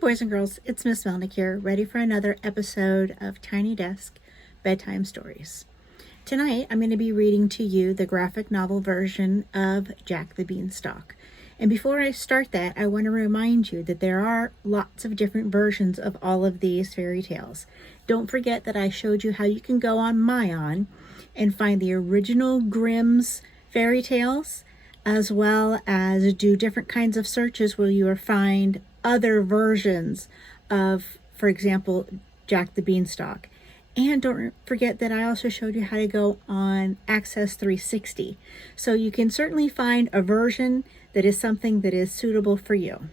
Boys and girls, it's Miss Melnick here, ready for another episode of Tiny Desk Bedtime Stories. Tonight, I'm going to be reading to you the graphic novel version of Jack the Beanstalk. And before I start that, I want to remind you that there are lots of different versions of all of these fairy tales. Don't forget that I showed you how you can go on myON and find the original Grimm's fairy tales, as well as do different kinds of searches where you will find other versions of, for example, Jack the Beanstalk. And don't forget that I also showed you how to go on Access 360. So you can certainly find a version that is something that is suitable for you.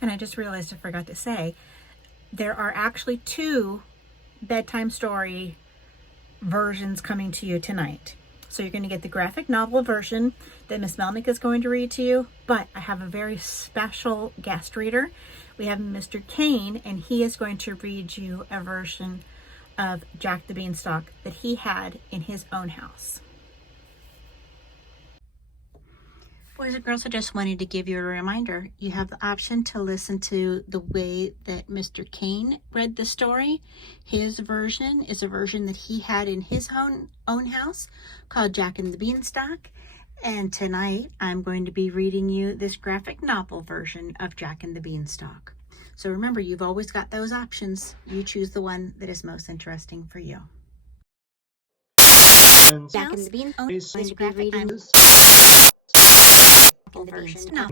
And I just realized I forgot to say, there are actually two bedtime story versions coming to you tonight. So you're going to get the graphic novel version that Miss Melnick is going to read to you, but I have a very special guest reader. We have Mr. Kane, and he is going to read you a version of Jack the Beanstalk that he had in his own house. Boys and girls, I just wanted to give you a reminder. You have the option to listen to the way that Mr. Kane read the story. His version is a version that he had in his own house called Jack and the Beanstalk. And tonight I'm going to be reading you this graphic novel version of Jack and the Beanstalk. So remember, you've always got those options. You choose the one that is most interesting for you. Jack and the Beanstalk is going to be reading this version. No.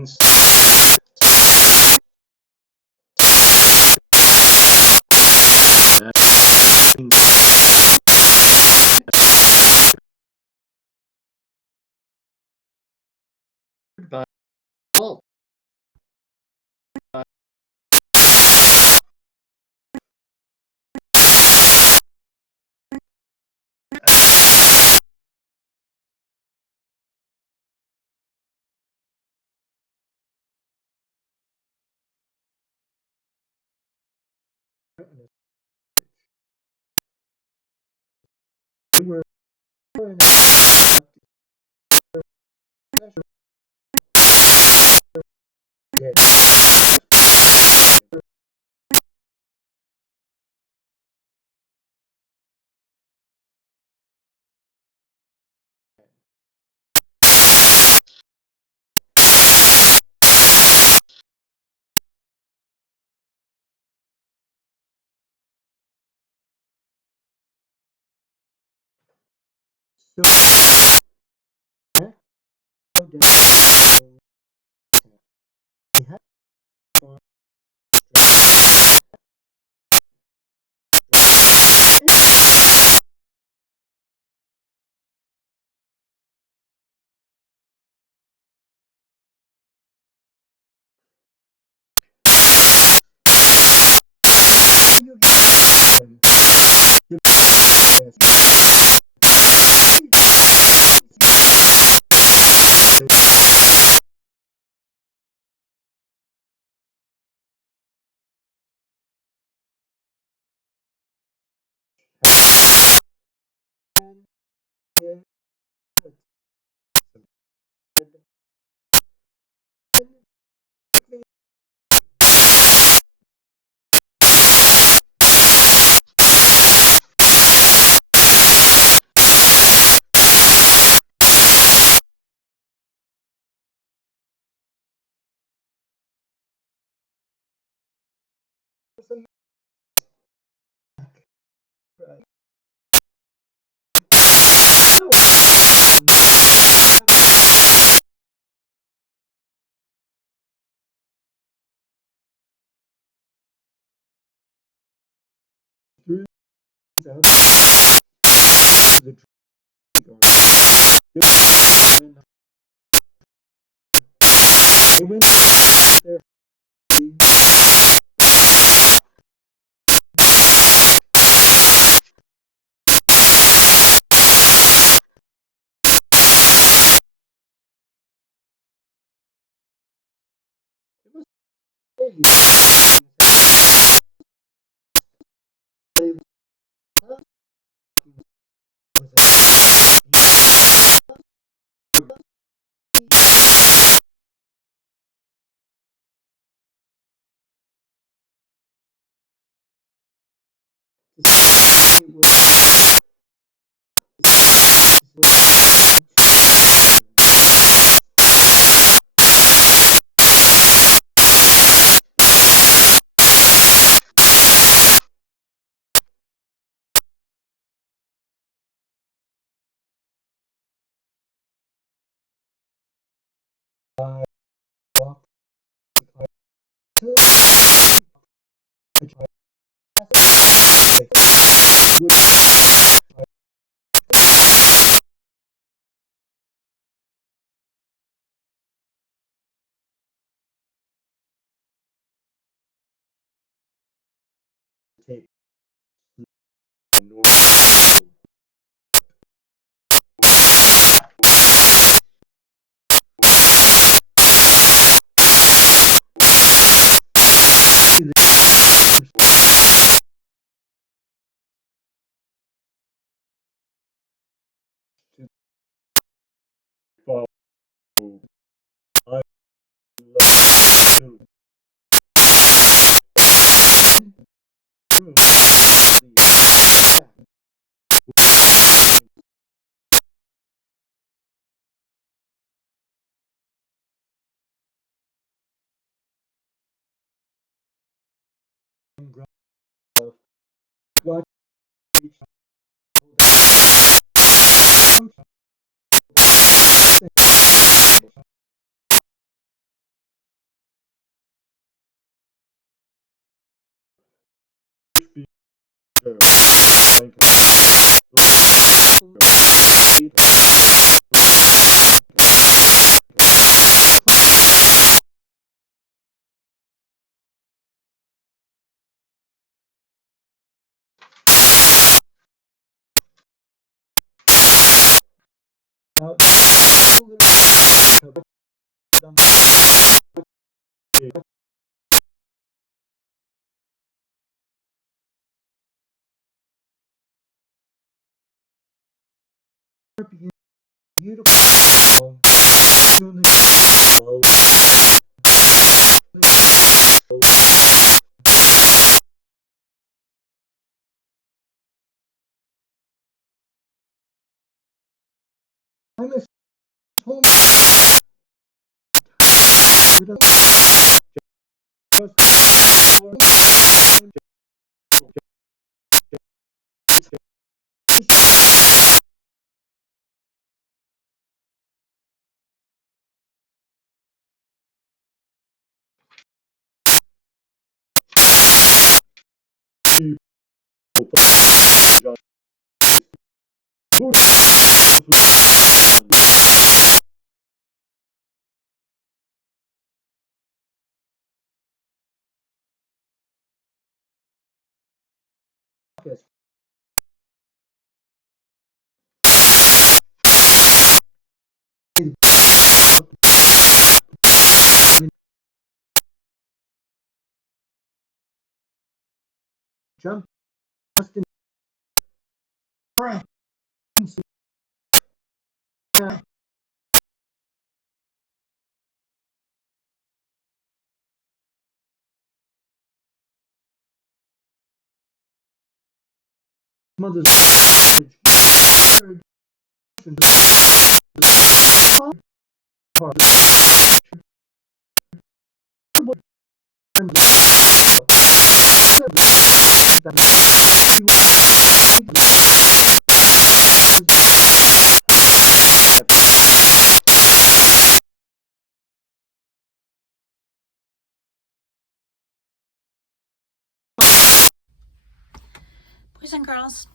Boys and girls,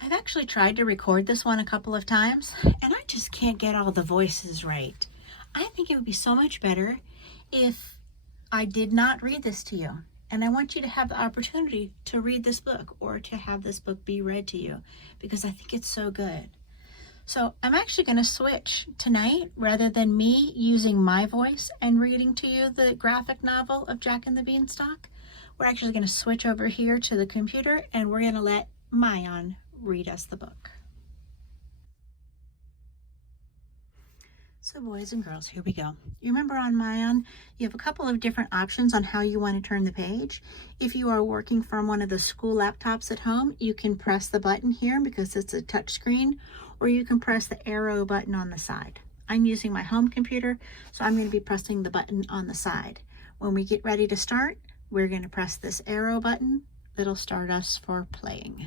I've actually tried to record this one a couple of times, and I just can't get all the voices right. I think it would be so much better if I did not read this to you. And I want you to have the opportunity to read this book or to have this book be read to you because I think it's so good. So I'm actually going to switch tonight. Rather than me using my voice and reading to you the graphic novel of Jack and the Beanstalk, we're actually going to switch over here to the computer and we're going to let myON read us the book. So boys and girls, here we go. You remember on myON, you have a couple of different options on how you want to turn the page. If you are working from one of the school laptops at home, you can press the button here because it's a touch screen, or you can press the arrow button on the side. I'm using my home computer, so I'm going to be pressing the button on the side. When we get ready to start, we're going to press this arrow button. It'll start us for playing.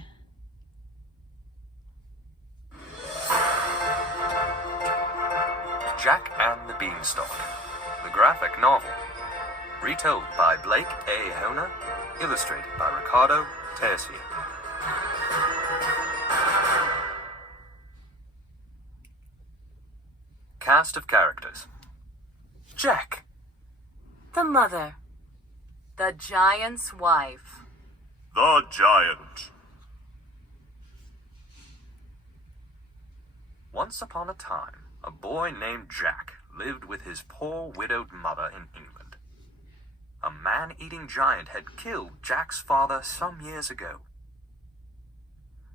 Jack and the Beanstalk, the graphic novel, retold by Blake A. Honer, illustrated by Ricardo Tercia. Cast of characters. Jack. The mother. The giant's wife. The giant. Once upon a time, a boy named Jack lived with his poor widowed mother in England. A man-eating giant had killed Jack's father some years ago.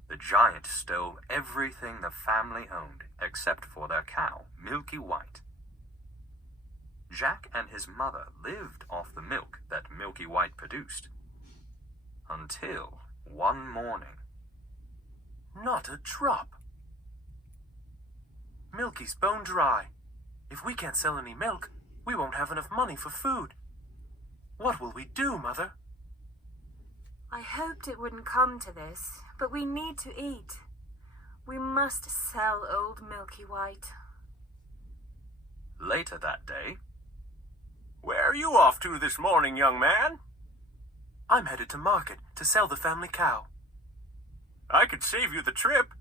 The giant stole everything the family owned except for their cow, Milky White. Jack and his mother lived off the milk that Milky White produced. Until one morning. Not a drop. Milky's bone dry. If we can't sell any milk, we won't have enough money for food. What will we do, Mother? I hoped it wouldn't come to this, but we need to eat. We must sell old Milky White. Later that day. Where are you off to this morning, young man? I'm headed to market to sell the family cow. I could save you the trip.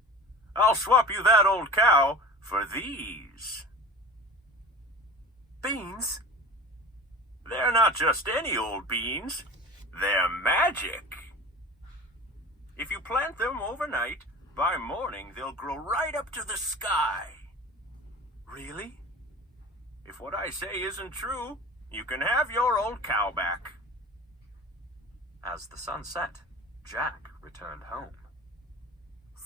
I'll swap you that old cow for these. Beans? They're not just any old beans. They're magic. If you plant them overnight, by morning they'll grow right up to the sky. Really? If what I say isn't true, you can have your old cow back. As the sun set, Jack returned home.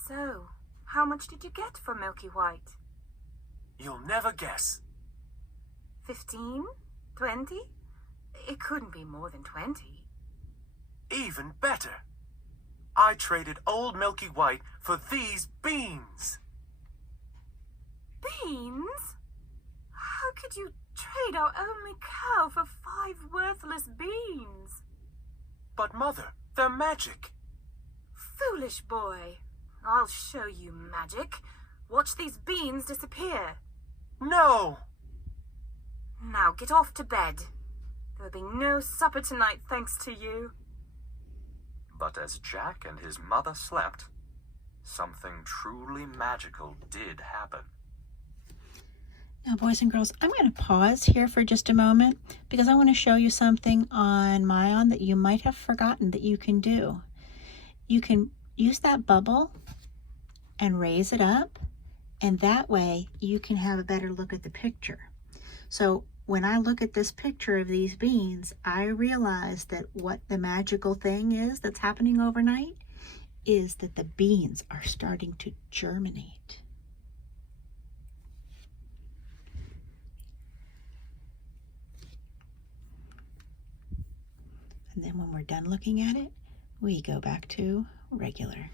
So, how much did you get for Milky White? You'll never guess. 15? 20? It couldn't be more than 20. Even better. I traded old Milky White for these beans. Beans? How could you trade our only cow for 5 worthless beans? But Mother, they're magic. Foolish boy. I'll show you magic. Watch these beans disappear. No! Now get off to bed. There'll be no supper tonight thanks to you. But as Jack and his mother slept, something truly magical did happen. Now, boys and girls, I'm going to pause here for just a moment because I want to show you something on myON that you might have forgotten that you can do. You can use that bubble and raise it up, and that way you can have a better look at the picture. So when I look at this picture of these beans, I realize that what the magical thing is that's happening overnight is that the beans are starting to germinate. And then when we're done looking at it, we go back to regular.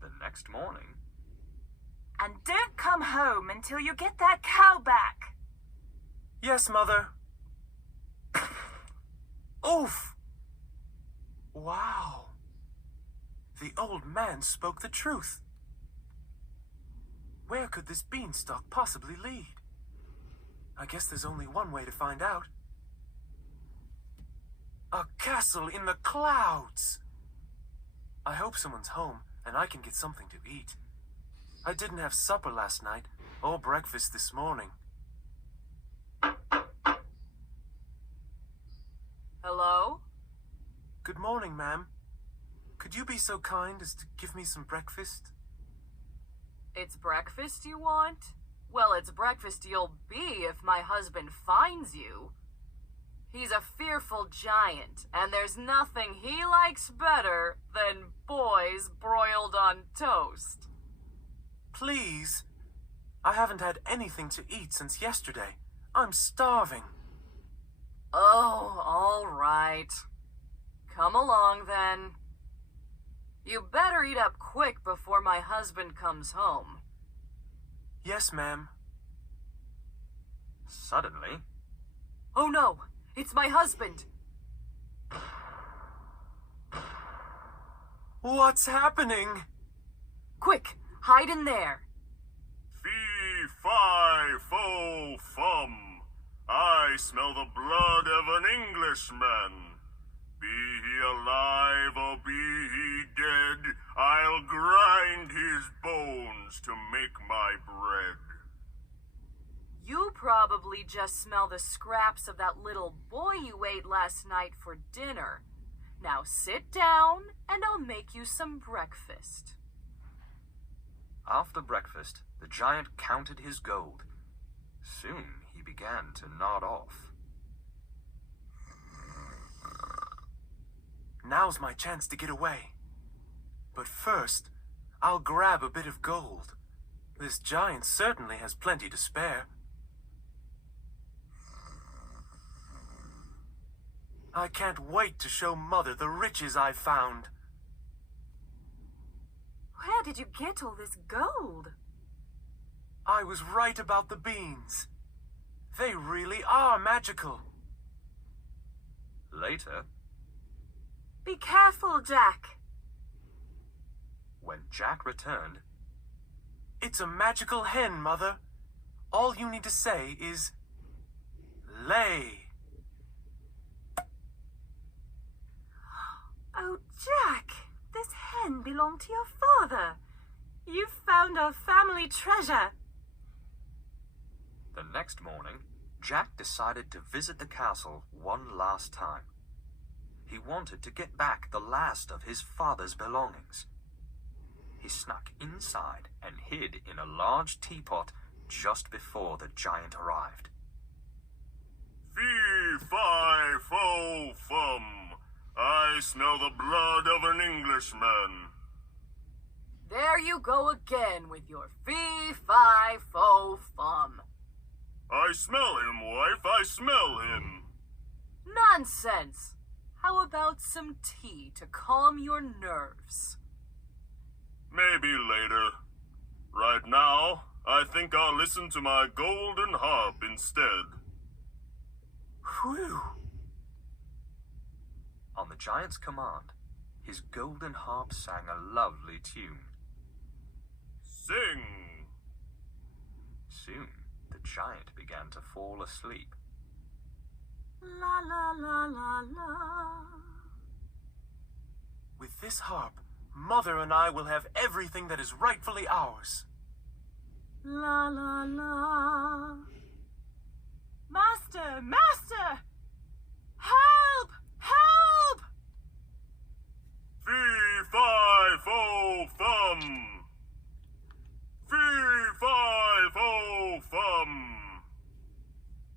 The next morning. And don't come home until you get that cow back. Yes, Mother. Oof! Wow. The old man spoke the truth. Where could this beanstalk possibly lead? I guess there's only one way to find out. A castle in the clouds! I hope someone's home and I can get something to eat. I didn't have supper last night or breakfast this morning. Hello? Good morning, ma'am. Could you be so kind as to give me some breakfast? It's breakfast you want? Well, it's breakfast you'll be if my husband finds you. He's a fearful giant, and there's nothing he likes better than boys broiled on toast. Please. I haven't had anything to eat since yesterday. I'm starving. Oh, all right. Come along, then. You better eat up quick before my husband comes home. Yes, ma'am. Suddenly, Oh no, it's my husband. What's happening? Quick, hide in there. Fee-fi-fo-fum. I smell the blood of an Englishman. Be he alive or be he dead, I'll grind his bones to make my bread. You probably just smell the scraps of that little boy you ate last night for dinner. Now sit down and I'll make you some breakfast. after breakfast, the giant counted his gold. Soon he began to nod off. Now's my chance to get away. But first, I'll grab a bit of gold. This giant certainly has plenty to spare. I can't wait to show Mother the riches I found. Where did you get all this gold? I was right about the beans. They really are magical. Later, Be careful, Jack. when Jack returned, It's a magical hen, Mother. All you need to say is, lay. Oh, Jack, this hen belonged to your father. You've found our family treasure. the next morning, Jack decided to visit the castle one last time. He wanted to get back the last of his father's belongings. He snuck inside and hid in a large teapot just before the giant arrived. Fee-fi-fo-fum. I smell the blood of an Englishman. There you go again with your fee-fi-fo-fum. I smell him, wife, I smell him. Nonsense. How about some tea to calm your nerves? Maybe later. Right now, I think I'll listen to my golden harp instead. Whew. On the giant's command, his golden harp sang a lovely tune. Sing! Soon, the giant began to fall asleep. La la la la la. With this harp, Mother and I will have everything that is rightfully ours. La la la. Master! Master! Help! Help! Fee-fi-fo-fum. Fee-fi-fo-fum.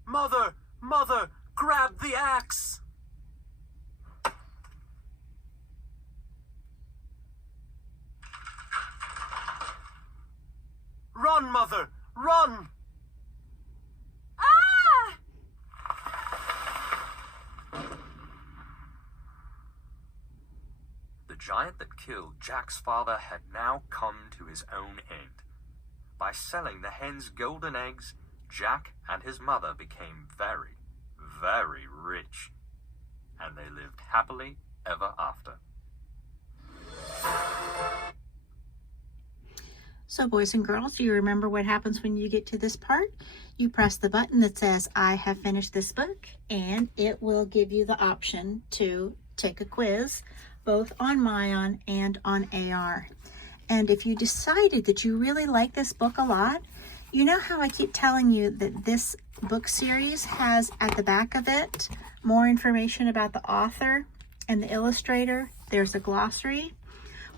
Mother! Mother! Grab the axe! Run, Mother! Run! Ah! The giant that killed Jack's father had now come to his own end. By selling the hen's golden eggs, Jack and his mother became very, very rich. And they lived happily ever after. So boys and girls, do you remember what happens when you get to this part? You press the button that says, I have finished this book, and it will give you the option to take a quiz, both on myON and on AR. And if you decided that you really like this book a lot, you know how I keep telling you that this book series has at the back of it more information about the author and the illustrator. There's a glossary.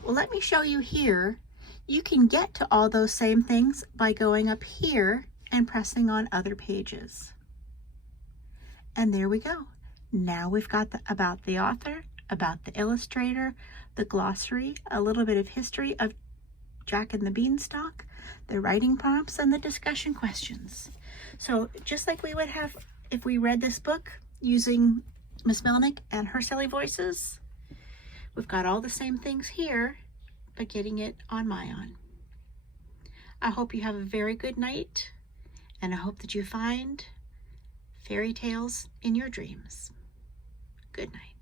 Well, let me show you here. You can get to all those same things by going up here and pressing on other pages. And there we go. Now we've got about the author, about the illustrator, the glossary, a little bit of history of Jack and the Beanstalk, the writing prompts, and the discussion questions. So just like we would have if we read this book using Miss Melnick and her silly voices, we've got all the same things here, but getting it on myON. I hope you have a very good night, and I hope that you find fairy tales in your dreams. Good night.